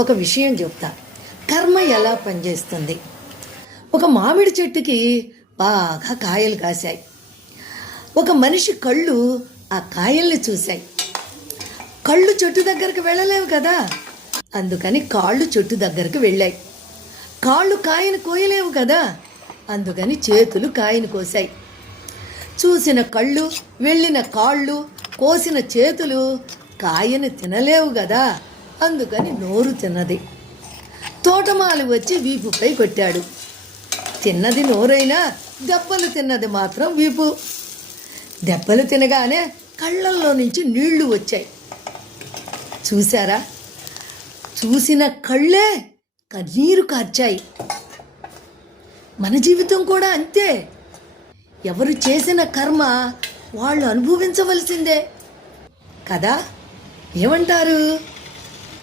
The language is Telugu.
ఒక విషయం చెప్తా. కర్మ ఎలా పనిచేస్తుంది. ఒక మామిడి చెట్టుకి బాగా కాయలు కాశాయి. ఒక మనిషి కళ్ళు ఆ కాయల్ని చూశాయి. కళ్ళు చెట్టు దగ్గరికి వెళ్ళలేవు కదా, అందుకని కాళ్ళు చెట్టు దగ్గరికి వెళ్ళాయి. కాళ్ళు కాయను కోయలేవు కదా, అందుకని చేతులు కాయను కోసాయి. చూసిన కళ్ళు, వెళ్ళిన కాళ్ళు, కోసిన చేతులు కాయను తినలేవు కదా, అందుకని నోరు తిన్నది. తోటమాలి వచ్చి వీపుపై కొట్టాడు. తిన్నది నోరైనా దెబ్బలు తిన్నది మాత్రం వీపు. దెబ్బలు తినగానే కళ్ళల్లో నుంచి నీళ్లు వచ్చాయి. చూశారా, చూసిన కళ్ళే కన్నీరు కార్చాయి. మన జీవితం కూడా అంతే. ఎవరు చేసిన కర్మ వాళ్ళు అనుభవించవలసిందే కదా. ఏమంటారు?